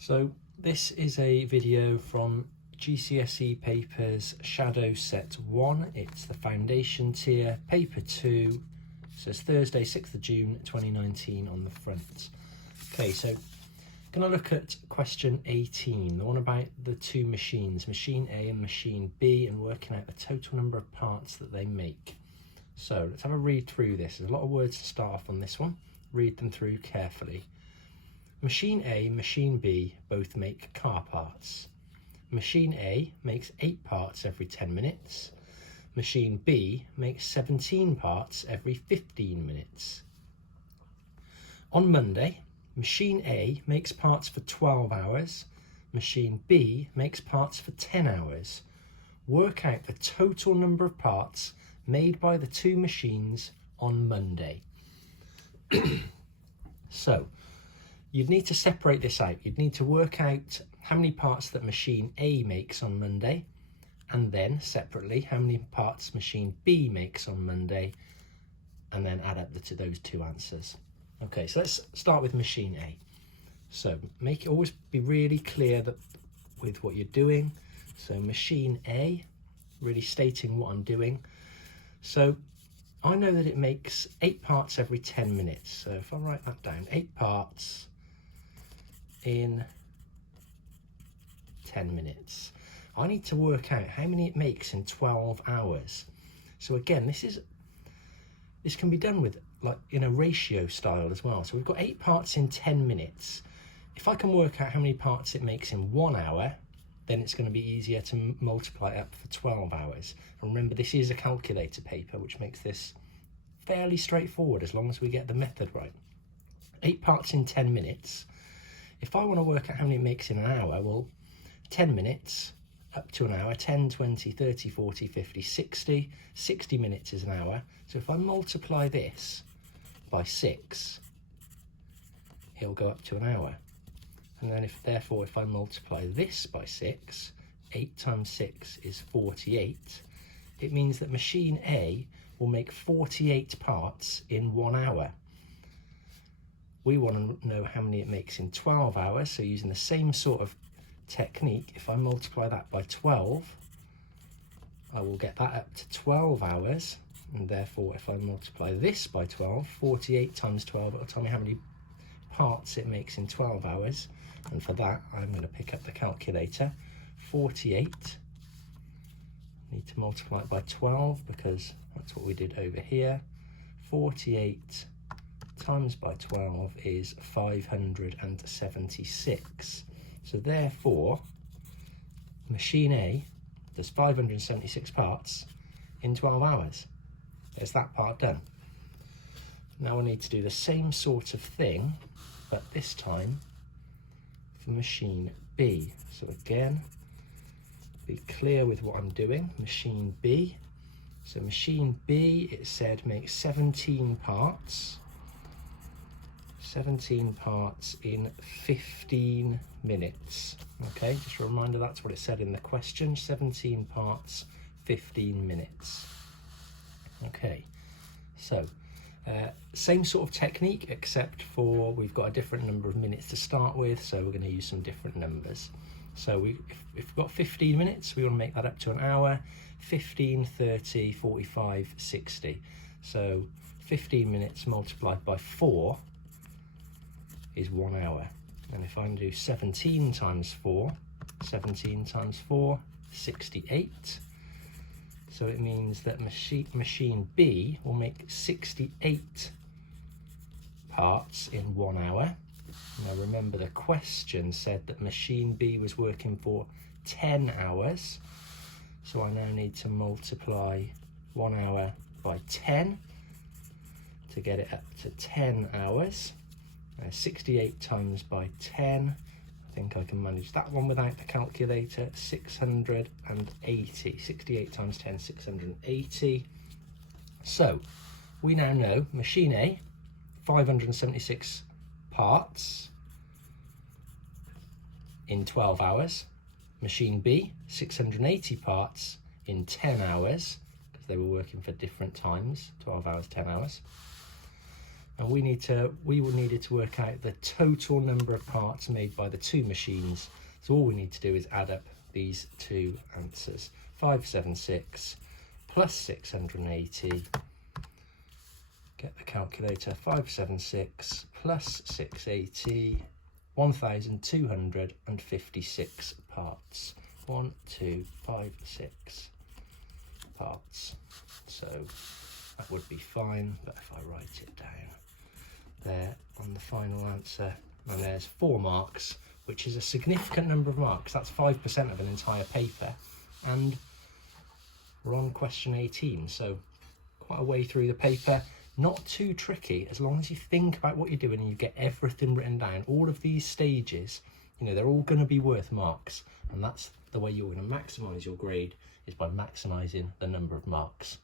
So this is a video from GCSE papers Shadow Set 1. It's the foundation tier, paper 2. It says Thursday 6th of June 2019 on the front. Okay, so going to look at question 18, the one about the two machines, machine A and machine B, and working out the total number of parts that they make. So let's have a read through this. There's a lot of words to start off on this one. Read them through carefully. Machine A and machine B both make car parts. Machine A makes 8 parts every 10 minutes. Machine B makes 17 parts every 15 minutes. On Monday, machine A makes parts for 12 hours. Machine B makes parts for 10 hours. Work out the total number of parts made by the two machines on Monday. So, you'd need to separate this out. You'd need to work out how many parts that machine A makes on Monday, and then separately how many parts machine B makes on Monday, and then add up to those two answers. Okay, so let's start with machine A. So always be really clear with what you're doing. So machine A, really stating what I'm doing. So I know that it makes 8 parts every 10 minutes. So if I write that down, 8 parts in 10 minutes. I need to work out how many it makes in 12 hours. So again, this can be done with like in a ratio style as well. So we've got 8 parts in 10 minutes. If I can work out how many parts it makes in 1 hour, then it's going to be easier to multiply it up for 12 hours. And remember, this is a calculator paper, which makes this fairly straightforward as long as we get the method right. 8 parts in 10 minutes. If I want to work out how many it makes in an hour, well, 10 minutes up to an hour, 10, 20, 30, 40, 50, 60. 60 minutes is an hour. So if I multiply this by 6, it'll go up to an hour. And then therefore, if I multiply this by 6, 8 times 6 is 48. It means that machine A will make 48 parts in 1 hour. We want to know how many it makes in 12 hours. So using the same sort of technique, if I multiply that by 12, I will get that up to 12 hours. And therefore, if I multiply this by 12, 48 times 12, it'll tell me how many parts it makes in 12 hours. And for that, I'm going to pick up the calculator. 48, need to multiply it by 12 because that's what we did over here. 48 times by 12 is 576. So therefore, machine A does 576 parts in 12 hours. There's that part done. Now I need to do the same sort of thing, but this time for machine B. So again, be clear with what I'm doing. Machine B. So machine B, it said makes 17 parts. 17 parts in 15 minutes. Okay, just a reminder, that's what it said in the question. 17 parts, 15 minutes. Okay, so same sort of technique, except for we've got a different number of minutes to start with, so we're going to use some different numbers. So if we've got 15 minutes, we want to make that up to an hour. 15, 30, 45, 60. So 15 minutes multiplied by 4 is 1 hour. And if I do 17 times 4, 17 times 4, 68. So it means that machine B will make 68 parts in 1 hour. Now remember, the question said that machine B was working for 10 hours. So I now need to multiply 1 hour by 10 to get it up to 10 hours. 68 times by 10, I think I can manage that one without the calculator. 680. 68 times 10, 680. So we now know machine A, 576 parts in 12 hours. Machine B, 680 parts in 10 hours, because they were working for different times, 12 hours, 10 hours. And we needed to work out the total number of parts made by the two machines. So all we need to do is add up these two answers. 576 plus 680. Get the calculator. 576 plus 680. 1,256 parts. 1, 2, 5, 6 parts. So that would be fine, but if I write it down there on the final answer, and there's 4 marks, which is a significant number of marks. That's 5% of an entire paper, and we're on question 18, so quite a way through the paper. Not too tricky, as long as you think about what you're doing and you get everything written down. All of these stages, you know, they're all going to be worth marks, and that's the way you're going to maximise your grade, is by maximising the number of marks.